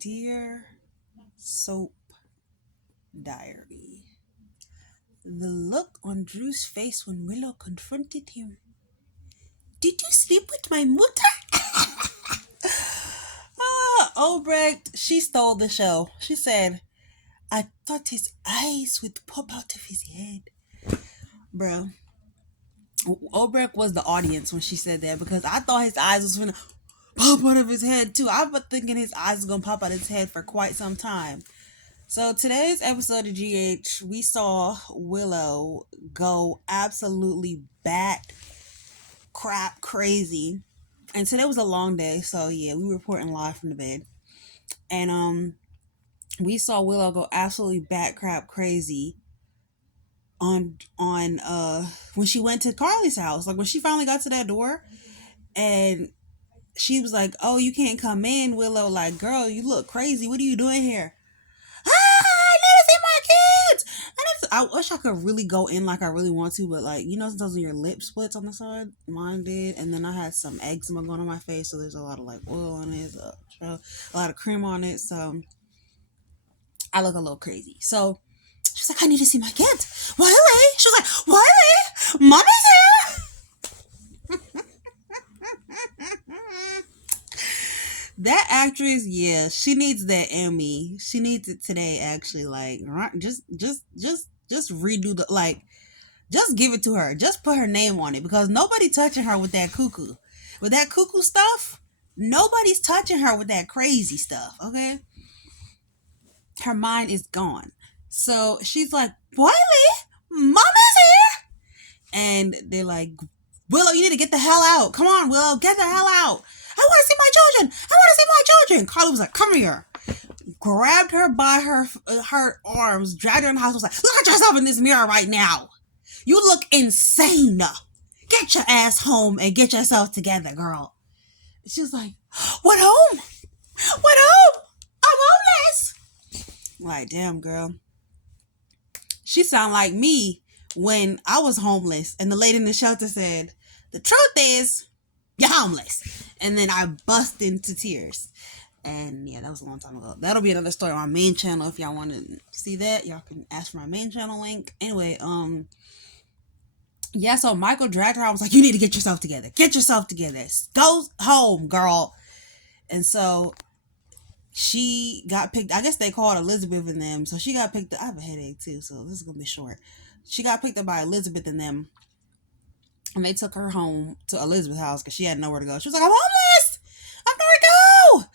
Dear Soap Diary. The look on Drew's face when Willow confronted him. Did you sleep with my mutter? Obrecht, she stole the show. She said, I thought his eyes would pop out of his head. Bro, Obrecht was the audience when she said that because I thought his eyes was gonna pop out of his head too. I've been thinking his eyes was gonna pop out of his head for quite some time. So today's episode of GH, we saw Willow go absolutely bat crap crazy. And today was a long day, so yeah, we were reporting live from the bed. And we saw Willow go absolutely bat crap crazy on when she went to Carly's house. Like when she finally got to that door and she was like, "Oh, you can't come in, Willow." Like, girl, you look crazy. What are you doing here? I need to see my kids. And I wish I could really go in like I really want to, but like sometimes when your lip splits on the side, mine did, and then I had some eczema going on my face, so there's a lot of like oil on it, so a lot of cream on it, so I look a little crazy. So she's like, "I need to see my kids, Wiley." She was like, "Wiley, mommy's here." That actress, yeah, she needs that Emmy. She needs it today, actually. Like, just redo the like, just give it to her. Just put her name on it because nobody touching her with that cuckoo, stuff. Nobody's touching her with that crazy stuff. Okay, her mind is gone. So she's like, "Wiley, mommy's here," and they're like, "Willow, you need to get the hell out. Come on, Willow, get the hell out. I want to see my children. I want to see my children." Carly was like, "Come here." Grabbed her by her arms, dragged her in the house, was like, "Look at yourself in this mirror right now. You look insane. Get your ass home and get yourself together, girl." She was like, "What home? What home? I'm homeless." Like, damn, girl. She sound like me when I was homeless and the lady in the shelter said, "The truth is, you're homeless." And then I bust into tears. And yeah, that was a long time ago. That'll be another story on my main channel. If y'all want to see that, y'all can ask for my main channel link. Anyway, yeah, so Michael dragged her. I was like, "You need to get yourself together. Get yourself together. Go home, girl." And so she got picked. I guess they called Elizabeth and them. So she got picked up. I have a headache too, so this is going to be short. She got picked up by Elizabeth and them. And they took her home to Elizabeth's house because she had nowhere to go. She was like, "I'm homeless. I have nowhere to go.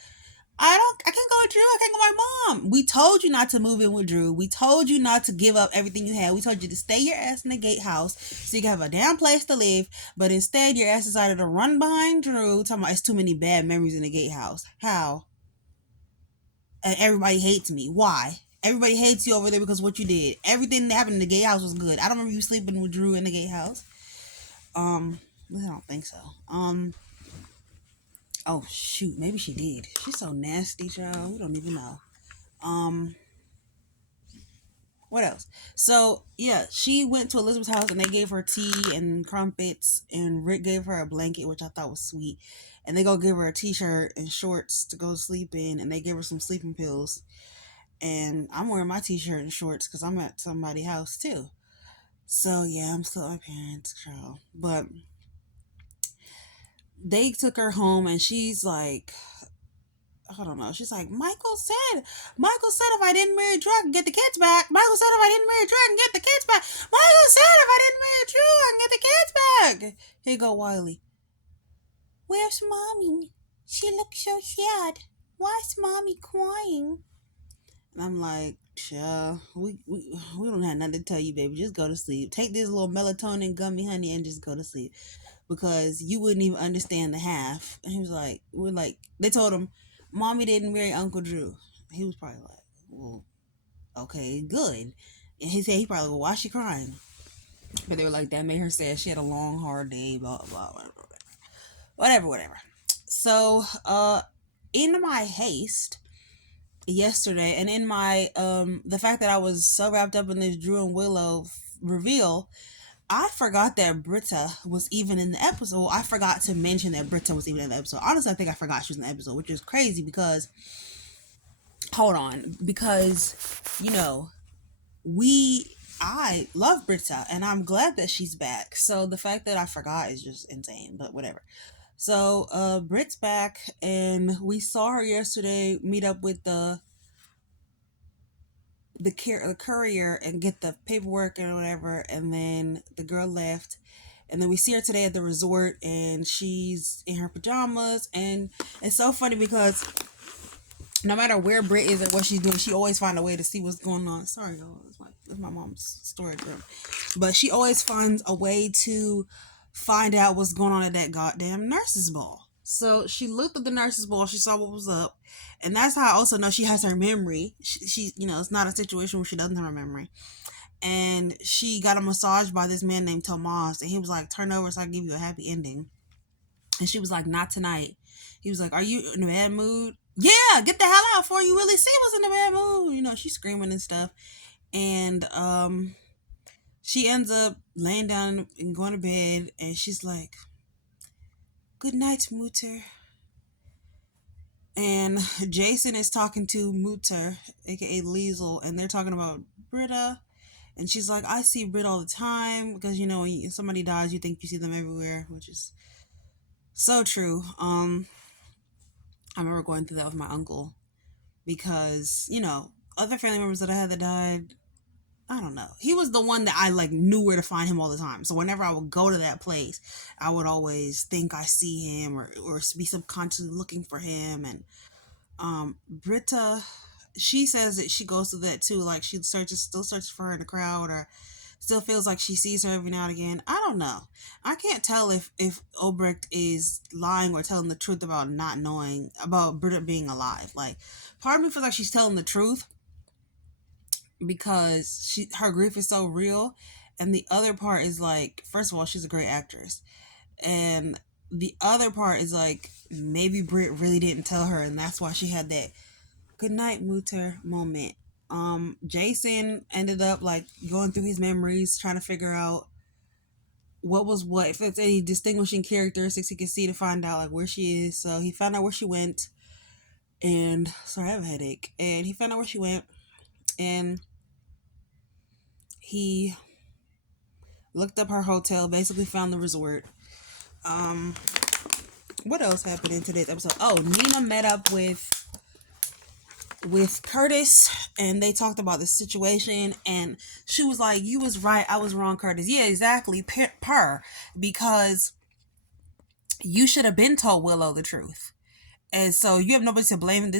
I can't go with Drew. I can't go with my mom." We told you not to move in with Drew. We told you not to give up everything you had. We told you to stay your ass in the gatehouse so you can have a damn place to live. But instead, your ass decided to run behind Drew, talking about it's too many bad memories in the gatehouse. How? And everybody hates me. Why? Everybody hates you over there because what you did. Everything that happened in the gatehouse was good. I don't remember you sleeping with Drew in the gatehouse. I don't think so. Oh shoot, maybe she did. She's so nasty, child. We don't even know. What else? So yeah, she went to Elizabeth's house and they gave her tea and crumpets, and Rick gave her a blanket, which I thought was sweet. And they go give her a t-shirt and shorts to go sleep in, and they gave her some sleeping pills. And I'm wearing my t-shirt and shorts because I'm at somebody's house too. So yeah, I'm still at my parents' child. But they took her home and she's like, I don't know. She's like, Michael said if I didn't marry Drew, I can get the kids back. Michael said if I didn't marry Drew, I can get the kids back. Michael said if I didn't marry Drew, I can get the kids back. Here you go, Wiley. "Where's mommy? She looks so sad. Why is mommy crying?" And I'm like, "Child, we don't have nothing to tell you, baby. Just go to sleep. Take this little melatonin gummy, honey, and just go to sleep. Because you wouldn't even understand the half." And he was like, they told him, "Mommy didn't marry Uncle Drew." He was probably like, "Well, okay, good." And he said he probably, "Well, why is she crying?" But they were like, "That made her sad. She had a long, hard day, blah, blah, blah, whatever. So, in my haste yesterday, and in my, the fact that I was so wrapped up in this Drew and Willow reveal, I forgot that Britta was even in the episode. I forgot to mention that Britta was even in the episode. Honestly, I think I forgot she was in the episode, which is crazy because hold on, because you know we I love Britta and I'm glad that she's back. So the fact that I forgot is just insane, but whatever. So Brit's back and we saw her yesterday meet up with the courier and get the paperwork and whatever, and then the girl left. And then we see her today at the resort and she's in her pajamas, and it's so funny because no matter where Brit is or what she's doing, she always find a way to see what's going on. Sorry, y'all, it's my mom's storage room, but she always finds a way to find out what's going on at that goddamn nurses' ball. So she looked at the nurses' ball, she saw what was up, and that's how I also know she has her memory. She it's not a situation where she doesn't have her memory. And she got a massage by this man named Tomas, and he was like, "Turn over so I can give you a happy ending." And she was like, "Not tonight." He was like, "Are you in a bad mood?" "Yeah, get the hell out before you really see what's in a bad mood." She's screaming and stuff. And she ends up laying down and going to bed, and she's like, "Good night, Mutter." And Jason is talking to Mutter, aka Liesel, and they're talking about Britta. And she's like, "I see Brit all the time," because when somebody dies, you think you see them everywhere, which is so true. I remember going through that with my uncle because other family members that I had that died. I don't know. He was the one that I knew where to find him all the time. So whenever I would go to that place, I would always think I see him or be subconsciously looking for him. And Britta, she says that she goes through that too. Like she still searches for her in the crowd, or still feels like she sees her every now and again. I don't know. I can't tell if Obrecht is lying or telling the truth about not knowing about Britta being alive. Like, part of me feels like she's telling the truth because her grief is so real, and the other part is like, first of all, she's a great actress, and the other part is like, maybe Brit really didn't tell her, and that's why she had that good night Mutter moment. Jason ended up going through his memories, trying to figure out what was what, if there's any distinguishing characteristics he could see to find out where she is. So he found out where she went, and sorry, I have a headache. And he found out where she went, and he looked up her hotel, basically found the resort. What else happened in today's episode? Oh, Nina met up with Curtis, and they talked about the situation, and she was like, "You was right, I was wrong, Curtis." Yeah, exactly, because you should have been told Willow the truth. And so you have nobody to blame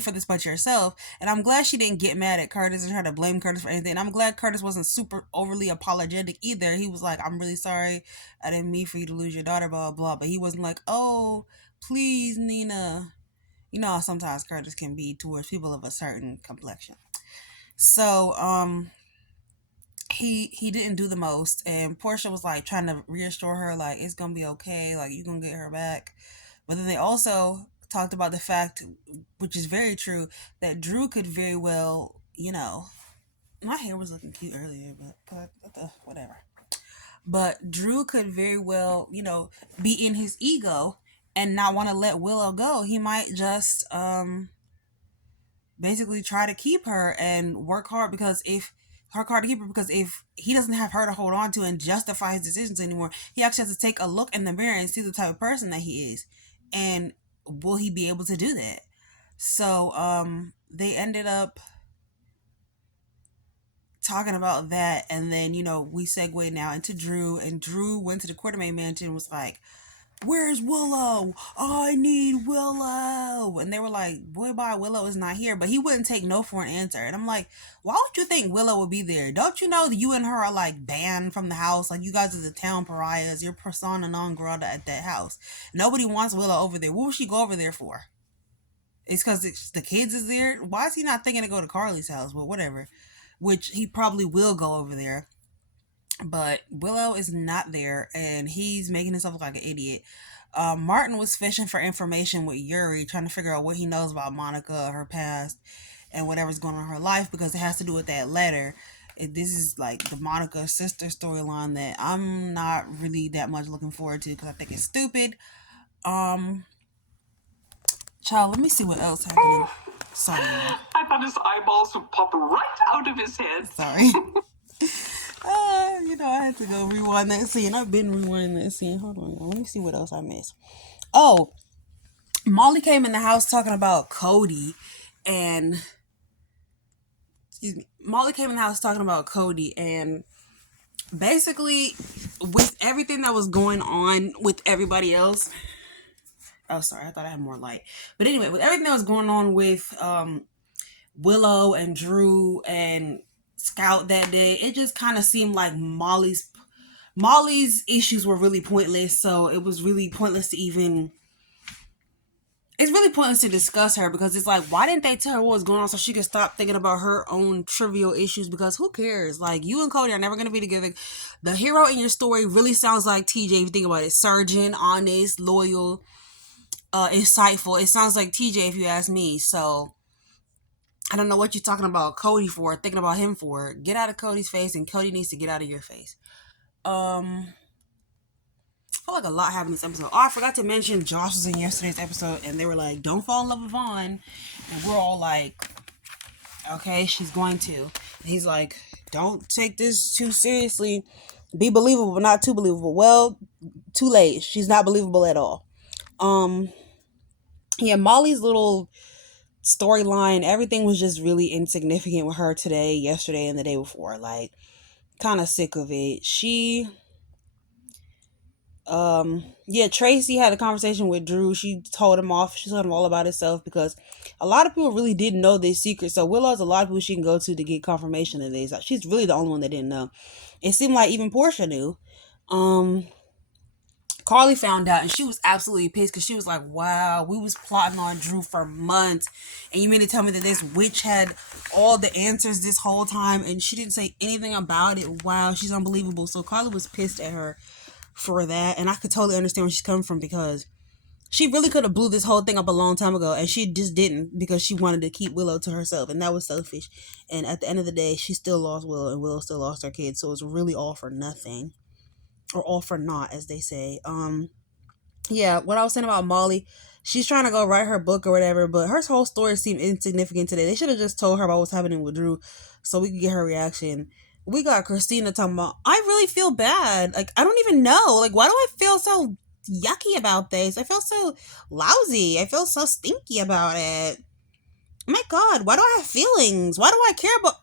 for this but yourself. And I'm glad she didn't get mad at Curtis and try to blame Curtis for anything. And I'm glad Curtis wasn't super overly apologetic either. He was like, "I'm really sorry. I didn't mean for you to lose your daughter, blah, blah." But he wasn't like, "Oh, please, Nina." You know how sometimes Curtis can be towards people of a certain complexion. So, he didn't do the most. And Portia was like trying to reassure her, like, it's gonna be okay, like, you're gonna get her back. But then they also talked about the fact, which is very true, that Drew could very well, my hair was looking cute earlier, but whatever. But Drew could very well, be in his ego and not want to let Willow go. He might just basically try to keep her and work hard because if he doesn't have her to hold on to and justify his decisions anymore, he actually has to take a look in the mirror and see the type of person that he is. And will he be able to do that? So they ended up talking about that, and then we segue now into Drew, and Drew went to the Quartermain mansion and was like, "Where's Willow? I need Willow." And they were like, "Boy, bye, Willow is not here." But he wouldn't take no for an answer. And I'm like, why would you think Willow would be there? Don't you know that you and her are banned from the house? Like, you guys are the town pariahs. You're persona non grata at that house. Nobody wants Willow over there. What would she go over there for? It's because the kids is there? Why is he not thinking to go to Carly's house? Well, whatever. Which he probably will go over there. But Willow is not there, and he's making himself look like an idiot. Martin was fishing for information with Yuri, trying to figure out what he knows about Monica, her past, and whatever's going on in her life, because it has to do with that letter. This is the Monica sister storyline that I'm not really that much looking forward to because I think it's stupid. Child, let me see what else happened. Sorry, y'all. and his eyeballs would pop right out of his head. Sorry. I had to go rewind that scene. I've been rewinding that scene. Hold on, y'all. Let me see what else I missed. Oh, Molly came in the house talking about Cody, and Molly came in the house talking about Cody, and basically with everything that was going on with everybody else. Oh, sorry, I thought I had more light. But anyway, with everything that was going on with Willow and Drew and Scout that day, it just kind of seemed like Molly's issues were really pointless. So it was really pointless to even. It's really pointless to discuss her because it's like, why didn't they tell her what was going on so she could stop thinking about her own trivial issues? Because who cares? Like, you and Cody are never going to be together. The hero in your story really sounds like TJ if you think about it. Surgeon, honest, loyal, insightful. It sounds like TJ if you ask me. So I don't know what you're talking about Cody for, thinking about him for. Get out of Cody's face, and Cody needs to get out of your face. I feel like a lot happened in this episode. Oh, I forgot to mention Josh was in yesterday's episode, and they were like, don't fall in love with Vaughn. And we're all like, okay, she's going to. And he's like, don't take this too seriously. Be believable, but not too believable. Well, too late. She's not believable at all. Yeah, Molly's little storyline, everything was just really insignificant with her today, yesterday, and the day before. Like, kind of sick of it. Tracy had a conversation with Drew. She told him off. She told him all about herself because a lot of people really didn't know this secret. So Willow has a lot of people she can go to get confirmation of this. She's really the only one that didn't know. It seemed like even Portia knew. Carly found out and she was absolutely pissed because she was like, wow, we was plotting on Drew for months, and you mean to tell me that this witch had all the answers this whole time and she didn't say anything about it? Wow, she's unbelievable. So Carly was pissed at her for that, and I could totally understand where she's coming from because she really could have blew this whole thing up a long time ago, and she just didn't because she wanted to keep Willow to herself, and that was selfish. And at the end of the day, she still lost Willow, and Willow still lost her kids, so it's really all for nothing, or all for naught, as they say. Yeah, what I was saying about Molly, she's trying to go write her book or whatever, but her whole story seemed insignificant today. They should have just told her about what's happening with Drew so we could get her reaction. We got Christina talking about, I really feel bad. Like, I don't even know. Like, why do I feel so yucky about this? I feel so lousy. I feel so stinky about it. Oh my God, why do I have feelings? Why do I care about,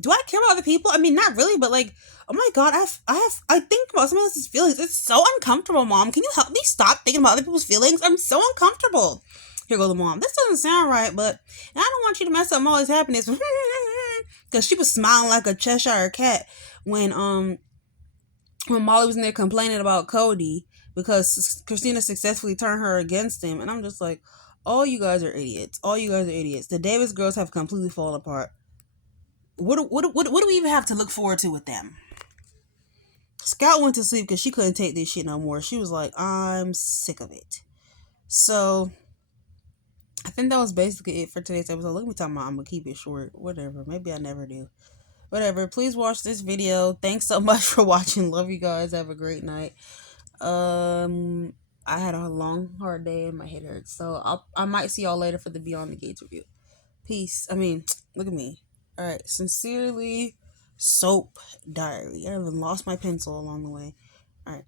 do I care about other people? I mean, not really, but like, oh my God, I think about someone else's feelings. It's so uncomfortable, Mom. Can you help me stop thinking about other people's feelings? I'm so uncomfortable. Here goes the mom. This doesn't sound right, but I don't want you to mess up Molly's happiness. Because she was smiling like a Cheshire cat when Molly was in there complaining about Cody because Christina successfully turned her against him. And I'm just like, all you guys are idiots. All you guys are idiots. The Davis girls have completely fallen apart. What do we even have to look forward to with them? Scout went to sleep because she couldn't take this shit no more. She was like, I'm sick of it. So I think that was basically it for today's episode. Look at me talking about I'm going to keep it short. Whatever. Maybe I never do. Whatever. Please watch this video. Thanks so much for watching. Love you guys. Have a great night. I had a long, hard day and my head hurts. So I might see y'all later for the Beyond the Gates review. Peace. I mean, look at me. All right. Sincerely, Soap Diary. I even lost my pencil along the way. All right.